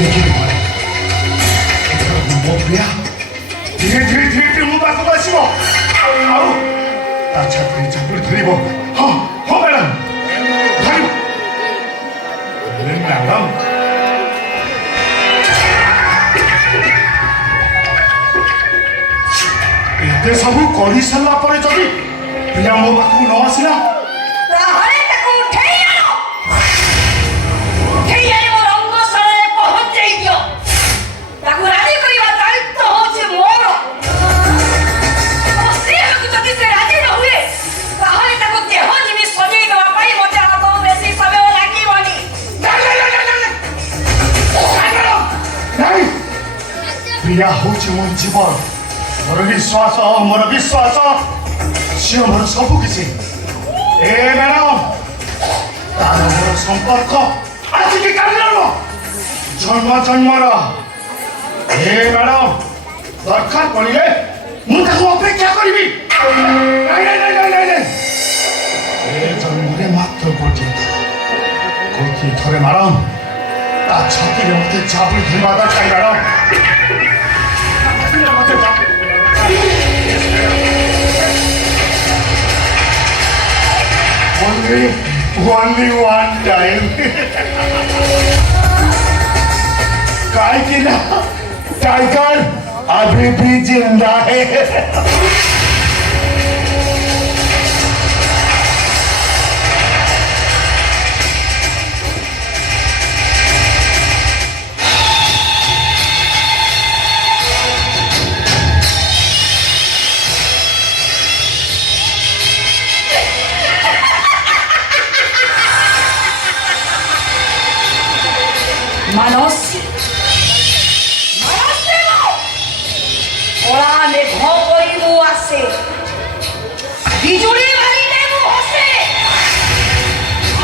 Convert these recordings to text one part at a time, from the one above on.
ଦେଖି는 거야. 뭐 그야? 뒤에 문 닫고 마시고. 아우, 나 차들이 잡을 들이고. 허매랑 다리고. 나랑. 이때 사고 거리 살라 버려저기 그냥 뭐 바꾸고 나왔으나. 비야 호지문 집어 모르비 쏴서 시험으로 서북이지. 에메랑 나름으로 손뻗고 아직이 깔려로 젊어라. 에메랑 너칸 거리에 문다고 뺏기 거리비 나이나이나이나이나이 예전물에 맡어 골진다 골기 털에 말함 나 찾기를 못해 잡을 때마다 차이라라 Only one time. काय केला tiger अभी भी जिंदा है Manos ওরা মে ঘরিমু আছে বিজুড়ি মারি নেমু হসে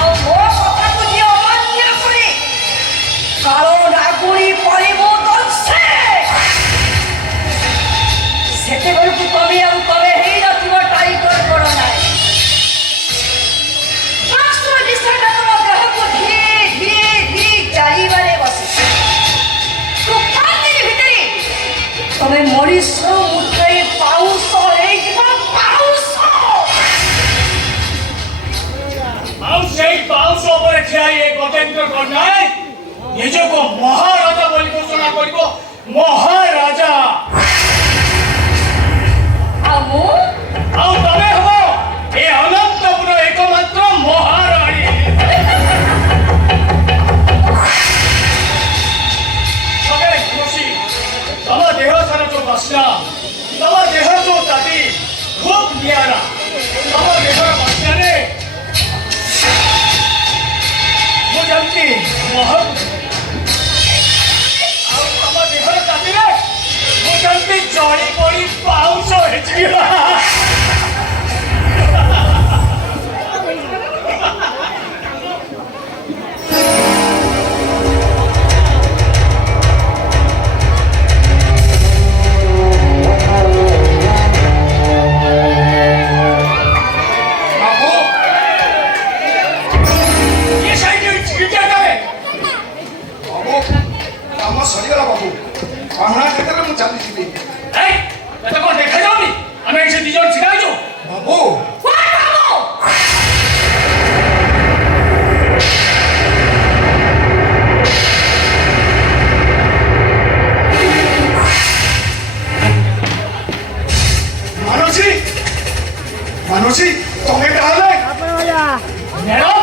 আর মো কথাকু যে অমান্য করে কারণ আগুড়ি পড়িবু দলছে সেতেবেলকু তবে আর তবে হেই নথিব টাইগর করো নাই রাষ্ট্র নিষ্ঠাটা তোমার দেহকু ধীরে ধীরে ধীরে চালিবারে বসে তবে মরিস মুঠে পাউস এইবা পাউস পাউস উপরে ঠিয়াই এই গতেন্দ্র কন্যায় নিজকে মহারাজা বলি ঘোষণা করিব মহারাজা আমু ଆଉ ତମେ ହବ ଏ ଅନନ୍ତପୁର ଏକମାତ୍ର ମହାରାଣୀ ସକାଳେ ଖୁସି ତମ ଦେହ ସାରା ଯୋଉ ବାସ୍ନା ତମ ଦେହ ଯୋଉ ତାତି ଖୁବ ନିଆରା ତମ ଦେହର ବାସ୍ନାରେ ମୁଁ ଯେମିତି ଆଉ ତମ ଦେହର ତାତିରେ ମୁଁ ଯେମିତି ଜଳି ପଡ଼ି ପାଉଁଶ ହେଇଯିବି ସରିଗଲା ବାବୁ ପାହୁଣା କେତେବେଳେ ମୁଁ ଚାଲିଯିବି ଏତେ କ'ଣ ଦେଖାଯାଉନି ଆମେ ଏଠି ଦି ଜଣ ଛିଡ଼ା ହେଇଛୁ ବାବୁ ମାନୁଛି ତମେ ତାହେଲେ ମ୍ୟାଡମ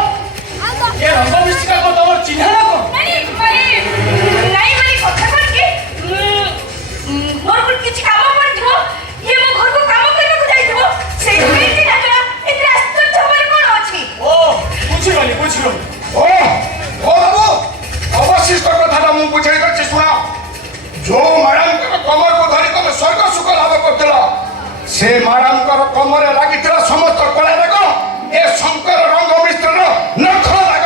ଏ ରଙ୍ଗ ମିସ୍ତ୍ରୀଟା କ'ଣ ତମର ଚିହ୍ନା ନା କ'ଣ ବୁଝିଗଲି ଓ ବାବୁ ଅବଶିଷ୍ଟ କଥାଟା ମୁଁ ବୁଝେଇ କରିଛି ଶୁଣ ଯୋଉ ମ୍ୟାଡାମଙ୍କର କମରକୁ ଧରି ତମେ ସ୍ୱର୍ଗ ସୁଖ ଲାଭ କରୁଥିଲ ସେ ମ୍ୟାଡାମଙ୍କର କମରେ ଲାଗିଥିଲା ସମସ୍ତ କଳା ଦାଗ ଏ ଶଙ୍କର ରଙ୍ଗ ମିଶ୍ରର ନଖ ଦାଗ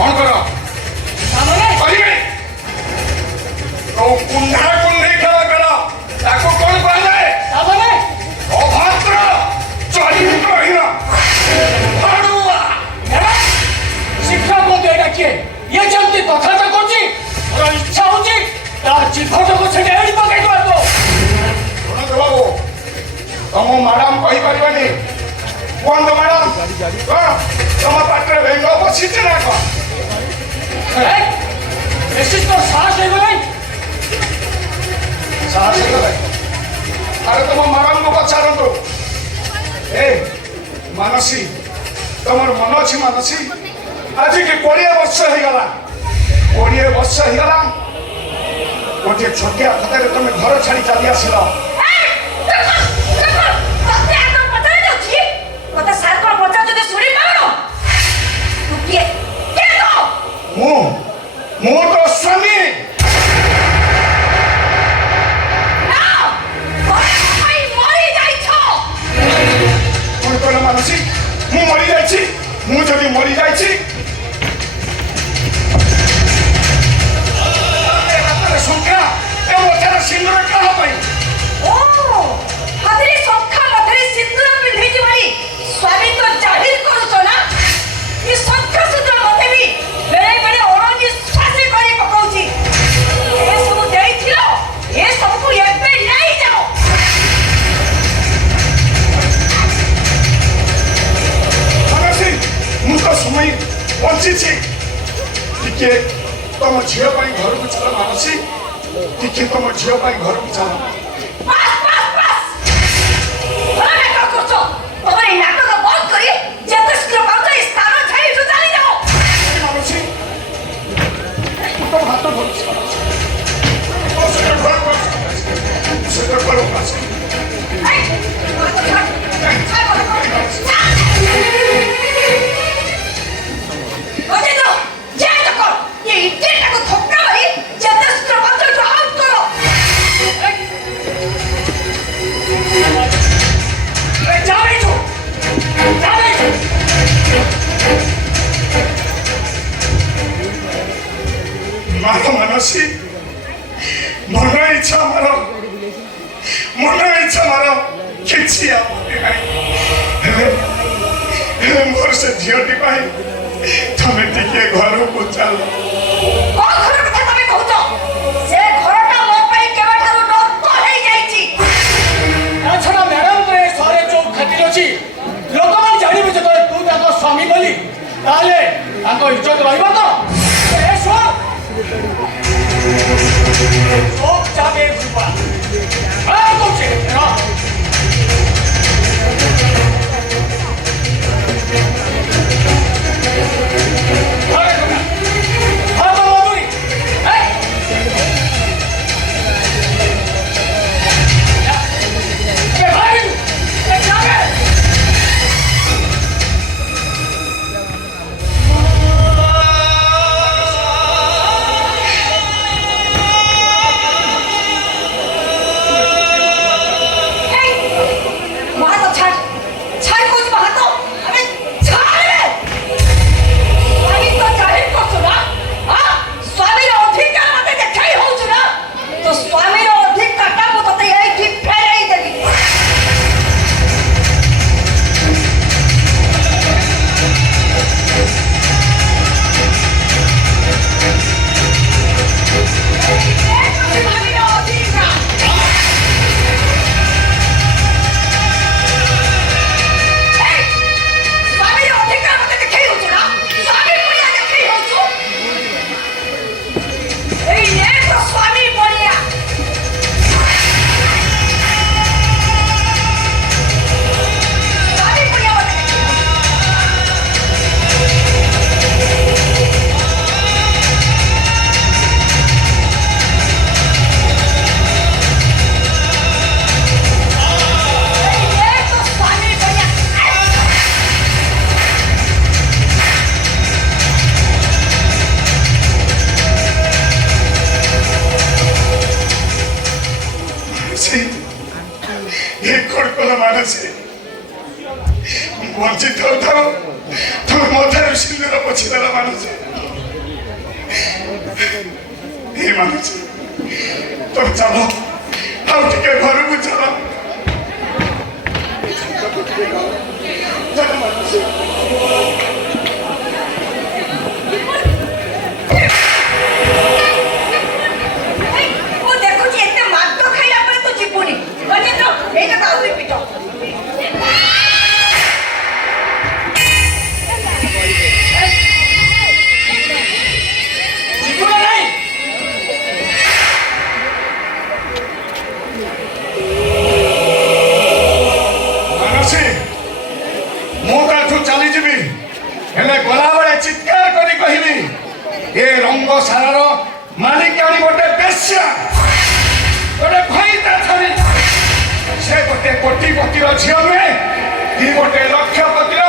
କ'ଣ କର ତାମାନେ କରିବି ତୁ କୁଣ୍ଢା କୁଣ୍ଢି ଖେଳ କର ତାକୁ କ'ଣ କୁହାଯାଏ ତାମାନେ ଅଭଦ୍ର ଚରିତ୍ରହୀନ ଅଡ଼ୁଆ ଶିକ୍ଷା ମତେ ଏଇଟା କିଏ ଇଏ ଯେମିତି କଥାଟା କରୁଛି ମୋର ଇଚ୍ଛା ହଉଛି ତା ଜୀବନକୁ ସେଠି ଏଠି ପକେଇ ଦେବାକୁ ଶୁଣନ୍ତୁ ବାବୁ ତମ ମ୍ୟାଡାମ କହିପାରିବନି କୁହନ୍ତୁ ମ୍ୟାଡାମ କ'ଣ ତମ ପାଟିରେ ବେଙ୍ଗ ବସିଛି ନା କ'ଣ ବେଶୀ ତୋର ସାହସ ହେଇଗଲାଣି ସାହସ ହେଇଗଲା ଆରେ ତମ ମ୍ୟାଡାମକୁ ପଚାରନ୍ତୁ ଏ ମାନସୀ ତମର ମନ ଅଛି ମାନସୀ ଆଜିକି 20 ବର୍ଷ ହେଇଗଲା 20 ବର୍ଷ ହେଇଗଲା ଗୋଟିଏ ଛୋଟିଆ କଥାରେ ତମେ ଘର ଛାଡ଼ି ଚାଲି ଆସିଲ ମୁଁ ତ ସ୍ୱାମୀ କ'ଣ କହିଲ ମାନସୀ ମୁଁ ମରିଯାଇଛି ମୁଁ ଯଦି ମରିଯାଇଛି ସଂଖ୍ୟା ଏ ମଥାର ସିନ୍ଦୁର କାହା ପାଇଁ ମାନସୀ ମୁଁ ତ ସମୟ ବଞ୍ଚିଛି ଟିକେ ତମ ଝିଅ ପାଇଁ ଘରକୁ ଚାଲ ମାନସୀ ଟିକେ ତମ ଝିଅ ପାଇଁ ଘରକୁ ଚାଲ ମାନସୀ ତମ ହାତ ଧରୁଛି ସେଟା ଘରକୁ ଆସ ମାର ମାନସୀ ମନ ଇଚ୍ଛା ମାର କିଛି ଆପତ୍ତି ନାହିଁ ହେଲେ ମୋର ସେ ଝିଅଟି ପାଇଁ ତମେ ଟିକେ ଘରକୁ ଚାଲ ଛଡ଼ା ମ୍ୟାଡାମଙ୍କର ଏ ସହରରେ ଯୋଉ ଖ୍ୟାତି ଅଛି ଲୋକମାନେ ଜାଣିବେ ଯେତେବେଳେ ତୁ ତାଙ୍କ ସ୍ୱାମୀ ବୋଲି ତାହେଲେ ତାଙ୍କ ଇଜ୍ଜତ ରହିବ ତ ଏ ଶୁଣ চোখ যাবে ঘুরবা আর করছে না ମାନସୀ ବଞ୍ଚିଥାଉ ଥାଉ ତମେ ମଥାରୁ ସିନ୍ଦୁର ପୋଛିଦେଲ ମାନସୀ ଏ ମାନୁଛି ତମେ ଚାଲ ଆଉ ଟିକେ ଘରକୁ ଚାଲ ଚାଲ ମାନୁଛି ମୁଁ ଦେଖୁଛି ଏତେ ମାଦ ଖାଇଲା ପରେ ତୁ ଯିବୁନି ଗଜେନ୍ଦ୍ର ଏଇଟା ଆହୁରି ପିଟ ଯିବୁ ନା ନାହିଁ? ମାନସୀ ମୁଁ ତ ଏଠୁ ଚାଲିଯିବି ହେଲେ ଗଲାବେଳେ ଚିତ୍କାର କରି କହିବି ଏ ରଙ୍ଗଶାଳାର ମାଲିକାଣୀ ଗୋଟେ ବେଶ୍ୟା ଗୋଟେ ଭଇତା ଛାଡ଼ି ସେ ଗୋଟେ କୋଟିପତିର ଝିଅ ନୁହେଁ କି ଗୋଟେ ଲକ୍ଷପତିର